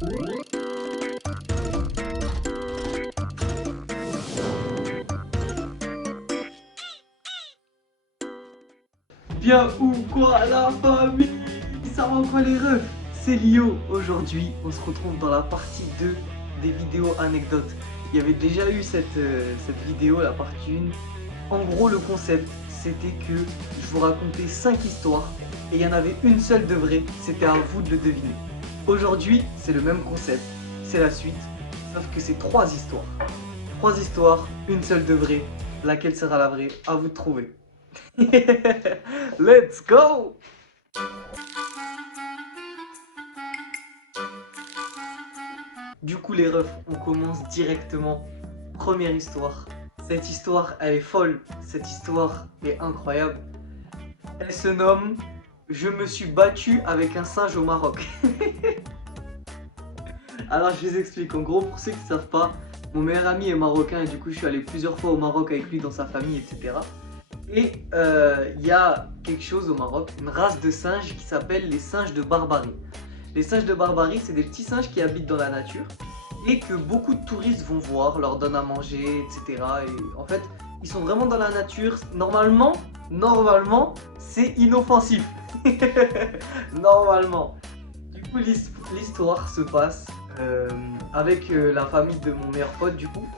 Bien ou quoi la famille? Ça va quoi les refs? C'est Lio. Aujourd'hui, on se retrouve dans la partie 2 des vidéos anecdotes. Il y avait déjà eu cette vidéo, la partie 1. En gros, le concept, c'était que je vous racontais 5 histoires et il y en avait une seule de vraie. C'était à vous de le deviner. Aujourd'hui, c'est le même concept. C'est la suite, sauf que c'est 3 histoires. 3 histoires, une seule de vraie. Laquelle sera la vraie? À vous de trouver. Let's go! Du coup les refs, on commence directement. Première histoire. Cette histoire, elle est folle. Cette histoire est incroyable. Elle se nomme « Je me suis battu avec un singe au Maroc ». Alors je vous explique. En gros, pour ceux qui ne savent pas, mon meilleur ami est marocain et du coup je suis allé plusieurs fois au Maroc avec lui dans sa famille, etc. Et il y a quelque chose au Maroc, une race de singes qui s'appelle les singes de Barbarie. Les singes de Barbarie, c'est des petits singes qui habitent dans la nature et que beaucoup de touristes vont voir, leur donnent à manger, etc. Et en fait, ils sont vraiment dans la nature. Normalement, c'est inoffensif. Normalement. Du coup, l'histoire se passe avec la famille de mon meilleur pote, du coup,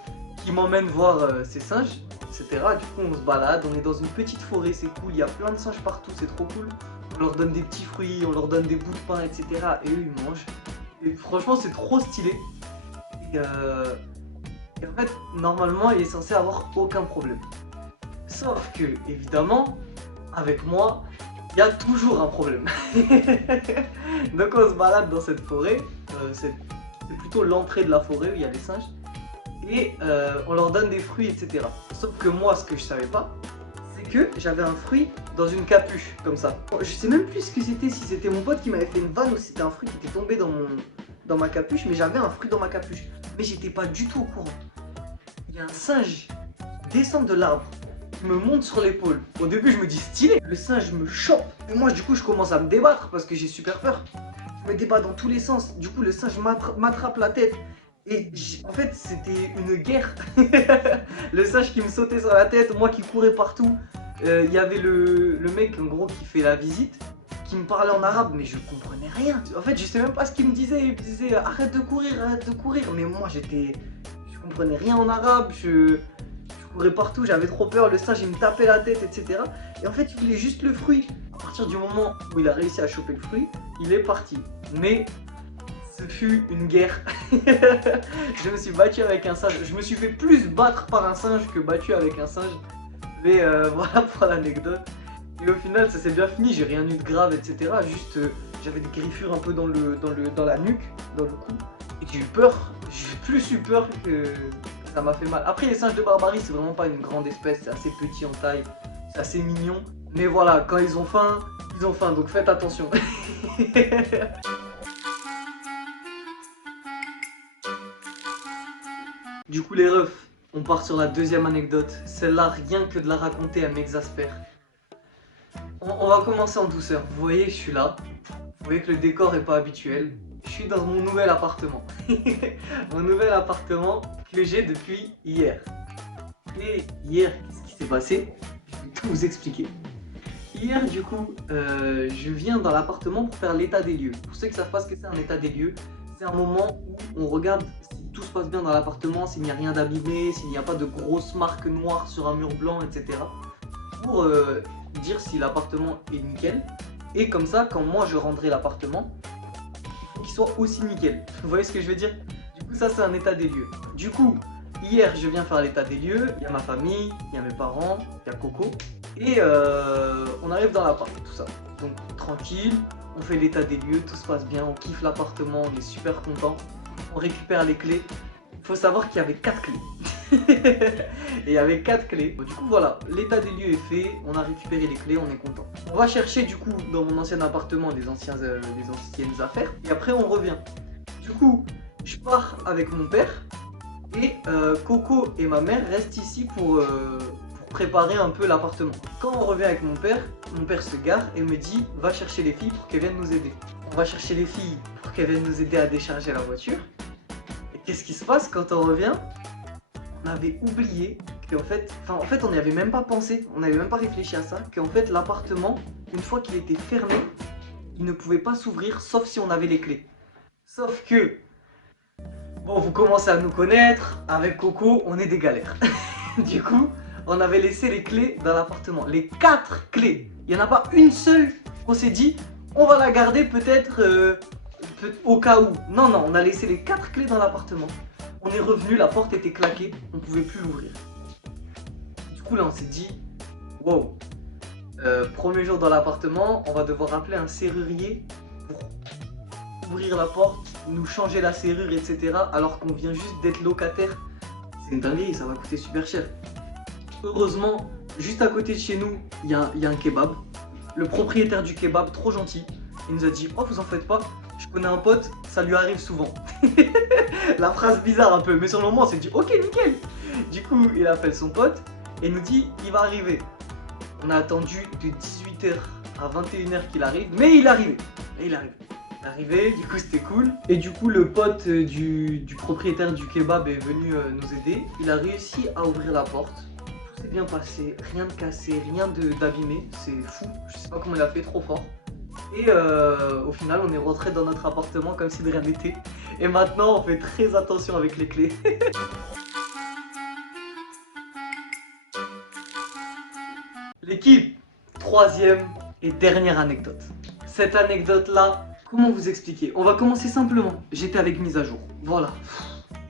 qui m'emmène voir ces singes, etc. Du coup, on se balade, on est dans une petite forêt, c'est cool, il y a plein de singes partout, c'est trop cool. On leur donne des petits fruits, on leur donne des bouts de pain, etc. Et eux, ils mangent. Et franchement, c'est trop stylé. Et en fait, normalement, il est censé avoir aucun problème. Sauf que, évidemment, avec moi, il y a toujours un problème. Donc on se balade dans cette forêt, c'est plutôt l'entrée de la forêt où il y a les singes. Et on leur donne des fruits, etc. Sauf que moi, ce que je savais pas, c'est que j'avais un fruit dans une capuche, comme ça. Je sais même plus ce que c'était, si c'était mon pote qui m'avait fait une vanne ou si c'était un fruit qui était tombé dans ma capuche, mais j'avais un fruit dans ma capuche. Mais j'étais pas du tout au courant. Il y a un singe qui descend de l'arbre, qui me monte sur l'épaule. Au début, je me dis stylé. Le singe me chope. Et moi, du coup, je commence à me débattre parce que j'ai super peur. Je me débat dans tous les sens. Du coup, le singe m'attrape la tête. Et en fait, c'était une guerre. Le singe qui me sautait sur la tête, moi qui courais partout. Il y avait le mec, en gros, qui fait la visite, qui me parlait en arabe, mais je comprenais rien. En fait, je sais même pas ce qu'il me disait. Il me disait arrête de courir, arrête de courir. Mais moi, je comprenais rien en arabe. Je courais partout, j'avais trop peur. Le singe, il me tapait la tête, etc. Et en fait, il voulait juste le fruit. À partir du moment où il a réussi à choper le fruit, il est parti. Mais ce fut une guerre. Je me suis battu avec un singe. Je me suis fait plus battre par un singe que battu avec un singe. Mais voilà pour l'anecdote. Et au final, ça s'est bien fini. J'ai rien eu de grave, etc. Juste, j'avais des griffures un peu dans la nuque, dans le cou. Et j'ai eu peur. J'ai plus eu peur que ça m'a fait mal. Après, les singes de Barbarie, c'est vraiment pas une grande espèce. C'est assez petit en taille. C'est assez mignon. Mais voilà, quand ils ont faim, ils ont faim. Donc faites attention. Du coup les refs, on part sur la deuxième anecdote. Celle-là, rien que de la raconter, elle m'exaspère. On va commencer en douceur. Vous voyez, je suis là. Vous voyez que le décor est pas habituel. Je suis dans mon nouvel appartement. Mon nouvel appartement que j'ai depuis hier. Et hier, qu'est-ce qui s'est passé? Je vais tout vous expliquer. Hier, du coup, je viens dans l'appartement pour faire l'état des lieux. Pour ceux qui ne savent pas ce que c'est un état des lieux, c'est un moment où on regarde si tout se passe bien dans l'appartement, s'il n'y a rien d'abîmé, s'il n'y a pas de grosses marques noires sur un mur blanc, etc. Pour dire si l'appartement est nickel. Et comme ça, quand moi je rendrai l'appartement, il faut qu'il soit aussi nickel. Vous voyez ce que je veux dire? Du coup, ça c'est un état des lieux. Du coup, hier je viens faire l'état des lieux. Il y a ma famille, il y a mes parents, il y a Coco. Et on arrive dans l'appart, tout ça. Donc tranquille, on fait l'état des lieux, tout se passe bien, on kiffe l'appartement, on est super content. On récupère les clés. Il faut savoir qu'il y avait 4 clés. Et il y avait 4 clés. Du coup voilà, l'état des lieux est fait, on a récupéré les clés, on est content. On va chercher du coup dans mon ancien appartement des anciennes affaires. Et après on revient. Du coup, je pars avec mon père. Et Coco et ma mère restent ici pour préparer un peu l'appartement. Quand on revient avec mon père se gare et me dit va chercher les filles pour qu'elles viennent nous aider. On va chercher les filles pour pour qu'elle vienne nous aider à décharger la voiture. Et qu'est-ce qui se passe quand on revient? On avait oublié qu'en fait, en fait on n'y avait même pas pensé, on n'avait même pas réfléchi à ça, qu'en fait l'appartement, une fois qu'il était fermé, il ne pouvait pas s'ouvrir sauf si on avait les clés. Sauf que, bon, vous commencez à nous connaître, avec Coco, on est des galères. Du coup, on avait laissé les clés dans l'appartement, les 4 clés. Il n'y en a pas une seule qu'on s'est dit, on va la garder peut-être au cas où. Non, non, on a laissé les 4 clés dans l'appartement. On est revenu, la porte était claquée, on ne pouvait plus l'ouvrir. Du coup là on s'est dit, wow, premier jour dans l'appartement, on va devoir appeler un serrurier pour ouvrir la porte, nous changer la serrure, etc. Alors qu'on vient juste d'être locataire. C'est une dinguerie, ça va coûter super cher. Heureusement, juste à côté de chez nous, il y a un kebab. Le propriétaire du kebab, trop gentil, il nous a dit, oh vous en faites pas, je connais un pote, ça lui arrive souvent. La phrase bizarre un peu, mais sur le moment on s'est dit ok nickel. Du coup il appelle son pote et nous dit il va arriver. On a attendu de 18h à 21h qu'il arrive, mais il est arrivé. Et il arrive. Il est arrivé, du coup c'était cool. Et du coup le pote du propriétaire du kebab est venu nous aider. Il a réussi à ouvrir la porte. Tout s'est bien passé, rien de cassé, rien d'abîmé. C'est fou, je sais pas comment il a fait, trop fort. Et au final on est rentré dans notre appartement comme si de rien n'était. Et maintenant on fait très attention avec les clés. L'équipe, troisième et dernière anecdote. Cette anecdote là, comment vous expliquer? On va commencer simplement. J'étais avec mise à jour. Voilà.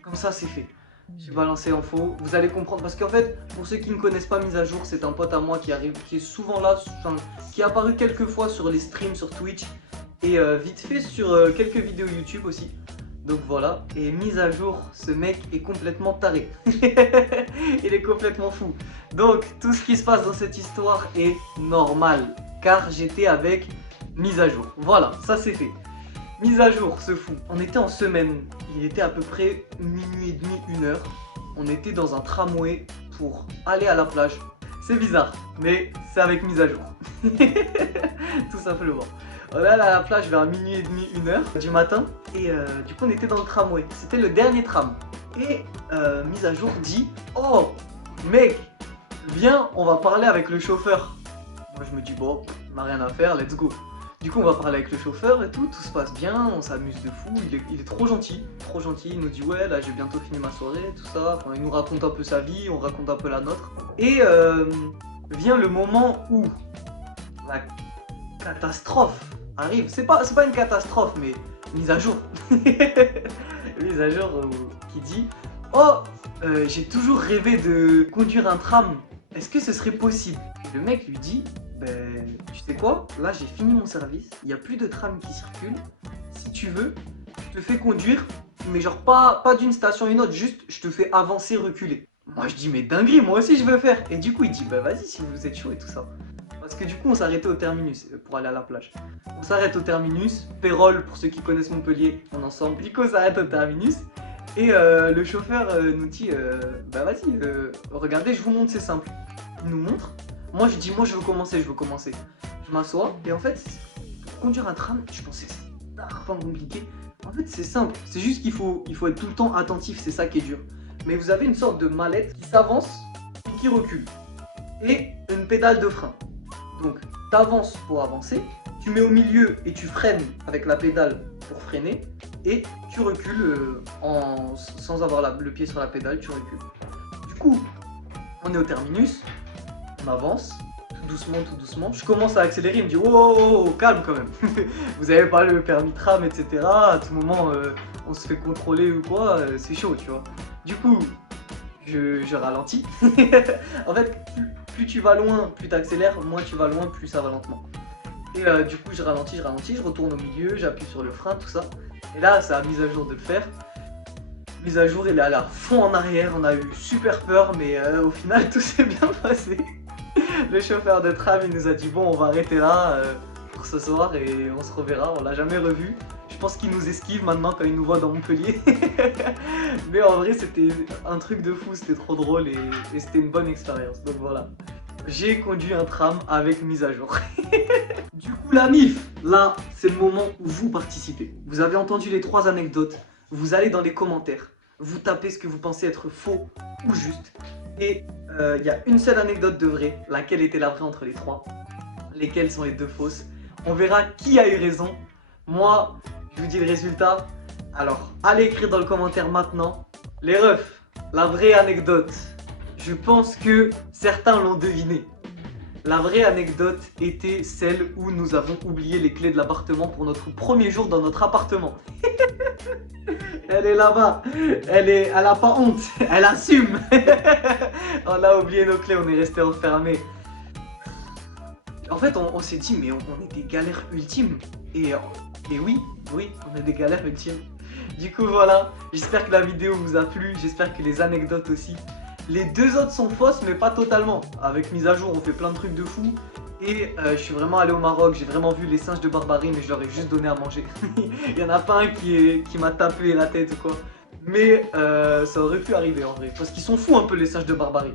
Comme ça c'est fait. J'ai balancé en faux, vous allez comprendre parce qu'en fait, pour ceux qui ne connaissent pas mise à jour, c'est un pote à moi qui arrive, qui est souvent là, qui est apparu quelques fois sur les streams sur Twitch et vite fait sur quelques vidéos YouTube aussi. Donc voilà, et mise à jour, ce mec est complètement taré. Il est complètement fou. Donc tout ce qui se passe dans cette histoire est normal, car j'étais avec mise à jour. Voilà, ça c'est fait. Mise à jour, ce fou. On était en semaine, il était à peu près minuit et demi, 1h. On était dans un tramway pour aller à la plage. C'est bizarre, mais c'est avec mise à jour. Tout simplement. On est allé à la plage vers minuit et demi, 1h du matin. Et du coup on était dans le tramway. C'était le dernier tram. Et mise à jour dit, oh mec, viens, on va parler avec le chauffeur. Moi je me dis, bon, on n'a rien à faire, let's go. Du coup on va parler avec le chauffeur et tout se passe bien, on s'amuse de fou, il est trop gentil, il nous dit ouais là j'ai bientôt fini ma soirée, tout ça, enfin, il nous raconte un peu sa vie, on raconte un peu la nôtre. Et vient le moment où la catastrophe arrive, c'est pas une catastrophe mais mise à jour. Mise à jour qui dit oh j'ai toujours rêvé de conduire un tram, est-ce que ce serait possible? Le mec lui dit ben, tu sais quoi, là j'ai fini mon service, il n'y a plus de tram qui circule, si tu veux, je te fais conduire, mais genre pas d'une station à une autre, juste je te fais avancer, reculer. Moi je dis mais dinguerie, moi aussi je veux faire. Et du coup il dit bah vas-y si vous êtes chaud et tout ça. Parce que du coup on s'arrêtait au terminus pour aller à la plage. On s'arrête au terminus, Pérol pour ceux qui connaissent Montpellier, on est ensemble, Nico s'arrête au terminus. Et le chauffeur nous dit bah vas-y, regardez je vous montre, c'est simple. Il nous montre. Moi je dis moi je veux commencer. Je m'assois et en fait pour conduire un tram je pensais que c'était archi compliqué. En fait c'est simple, c'est juste qu'il faut être tout le temps attentif, c'est ça qui est dur. Mais vous avez une sorte de mallette qui s'avance et qui recule. Et une pédale de frein. Donc tu avances pour avancer, tu mets au milieu et tu freines avec la pédale pour freiner. Et tu recules sans avoir le pied sur la pédale, tu recules. Du coup on est au terminus. On avance, tout doucement, je commence à accélérer, il me dit oh, calme quand même. Vous avez pas le permis tram, etc. À tout moment on se fait contrôler ou quoi, c'est chaud tu vois. Du coup je ralentis. En fait plus tu vas loin, plus tu accélères, moins tu vas loin, plus ça va lentement. Et du coup je ralentis, je retourne au milieu, j'appuie sur le frein, tout ça. Et là c'est la mise à jour de le faire. Mise à jour, il est allé à fond en arrière, on a eu super peur, mais au final tout s'est bien passé. Le chauffeur de tram il nous a dit bon on va arrêter là pour ce soir et on se reverra, on l'a jamais revu. Je pense qu'il nous esquive maintenant quand il nous voit dans Montpellier. Mais en vrai c'était un truc de fou, c'était trop drôle et c'était une bonne expérience, donc voilà. j'ai conduit un tram avec mise à jour. Du coup la MIF, là c'est le moment où vous participez. Vous avez entendu les 3 anecdotes, vous allez dans les commentaires, vous tapez ce que vous pensez être faux ou juste. Et il y a une seule anecdote de vraie, laquelle était la vraie entre les 3, lesquelles sont les 2 fausses. On verra qui a eu raison. Moi, je vous dis le résultat. Alors, allez écrire dans le commentaire maintenant. Les refs, la vraie anecdote. Je pense que certains l'ont deviné. La vraie anecdote était celle où nous avons oublié les clés de l'appartement pour notre premier jour dans notre appartement. Elle est là-bas, elle a pas honte, elle assume. On a oublié nos clés, on est resté enfermés. En fait, on s'est dit, mais on est des galères ultimes. Et oui, on est des galères ultimes. Du coup, voilà, j'espère que la vidéo vous a plu, j'espère que les anecdotes aussi. Les 2 autres sont fausses, mais pas totalement. Avec mise à jour, on fait plein de trucs de fou. Et je suis vraiment allé au Maroc, j'ai vraiment vu les singes de Barbarie, mais je leur ai juste donné à manger. Il n'y en a pas un qui m'a tapé la tête ou quoi. Mais ça aurait pu arriver en vrai, parce qu'ils sont fous un peu les singes de Barbarie.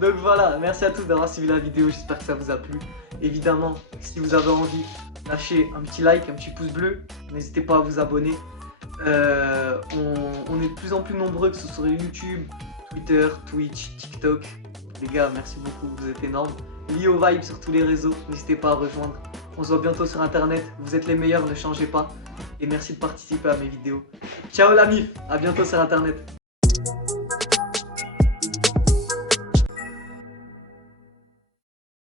Donc voilà, merci à tous d'avoir suivi la vidéo, j'espère que ça vous a plu. Évidemment, si vous avez envie, lâchez un petit like, un petit pouce bleu. N'hésitez pas à vous abonner. On est de plus en plus nombreux, que ce soit sur YouTube, Twitter, Twitch, TikTok. Les gars, merci beaucoup, vous êtes énormes. Lio Vibe sur tous les réseaux, n'hésitez pas à rejoindre. On se voit bientôt sur internet, vous êtes les meilleurs, ne changez pas. Et merci de participer à mes vidéos. Ciao la MIF, à bientôt sur internet.